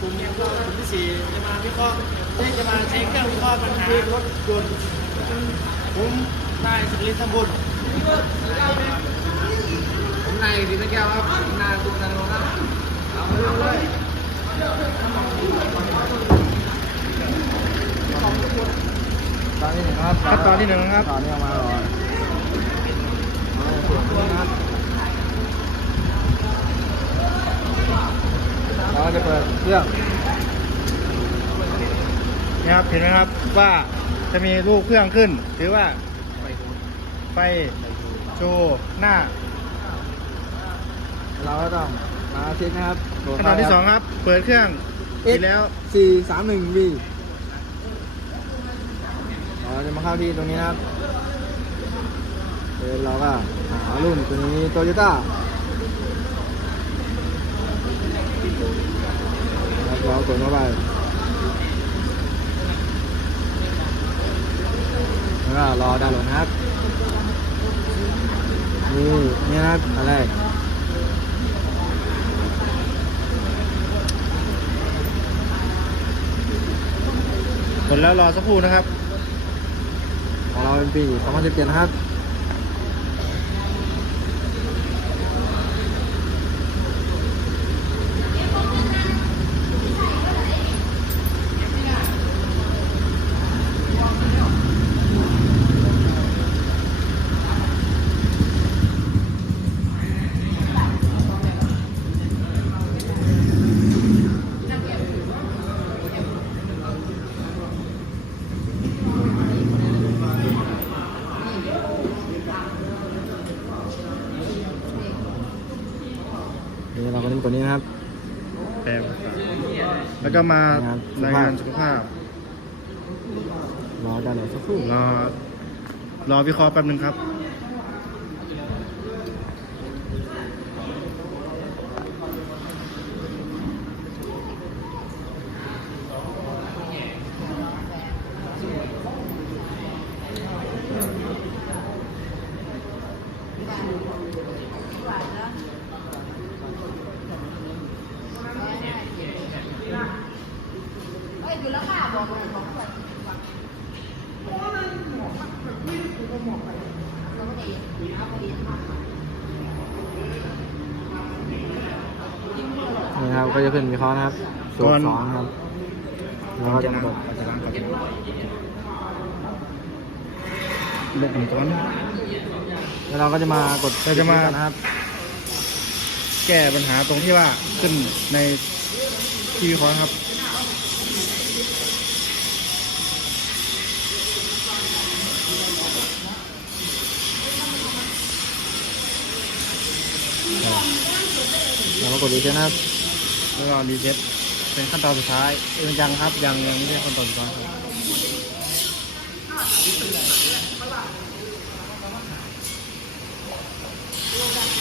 กลุ่มกลุ่มที่สี่จะมาวิเคราะห์ที่จะมาใช้เครื่องวิเคราะห์ปัญหารถยนต์ผมนายสุรินทร์สมบุญผมนายดินแก้วครับผมนายคุณนันท์ครับเอาไปเลยตอนที่หนึ่งครับ ตอนที่หนึ่งครับตอนนี้เอามาก่อนเรา ก็จะเปิดเครื่องนะครับเห็นไหมครับว่าจะมีรูปเครื่องขึ้น หรือว่าไฟโชว์หน้า เราก็ต้องมาเช็คนะครับขั้นตอนที่สองครับ เปิดเครื่องเอ็อีกแล้วสี่สามหนึ่งวีเราจะมาเข้าที่ตรงนี้นะครับเออเราก็หารุ่นตัวนี้โตโยต้า เรากดเข้าไปแล้วก็รอดาวน์โหลดนะครับนี่นี่นะครับอันแรกกดแล้วรอสักครู่นะครับ ของเราเป็นปี2017นะครับ ก็เล่นตัวนี้นะครับ แปลภาษาแล้วก็มารายงานรายงานสุขภาพ รอดาวน์โหลดสักครู่รอรอวิเคราะห์แป๊บนึงครับ นี่ครับก็จะขึ้นวิเคราะห์นะครับสูตก่อรนสองครับ แล้วก็จะกดเลือกหนึ่งก้อนแล้วเราก็จะมากดเราจะมากันนะครับ แก้ปัญหาตรงที่ว่าขึ้นในที่วิเคราะห์ครับ เราก็กดรีเซ็ตนะครับแล้วก็รีเซ็ตเป็นขั้นตอนสุดท้ายเออยังครับยังยังไม่ใช่ขั้นตอนสุดท้ายครับ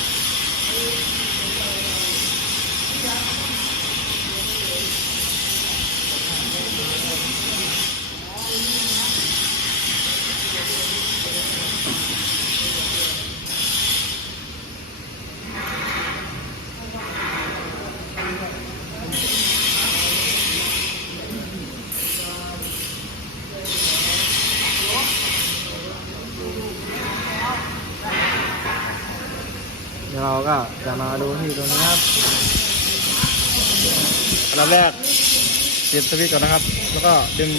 เราก็จะมาดูที่ตรงนี้ครับอันดับแรกเสียบสวิตช์ก่อนนะครับ แล้วก็ดึง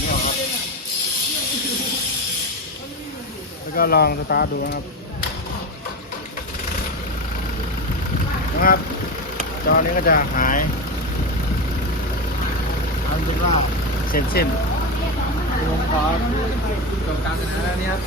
นี่ออกครับ แล้วก็ลองสตาร์ทดูนะครับนะครับ จอนี้ก็จะหายเอาเป็นว่าเส้นเส้นผมขอจบการเสนอแล้วนี้ครับ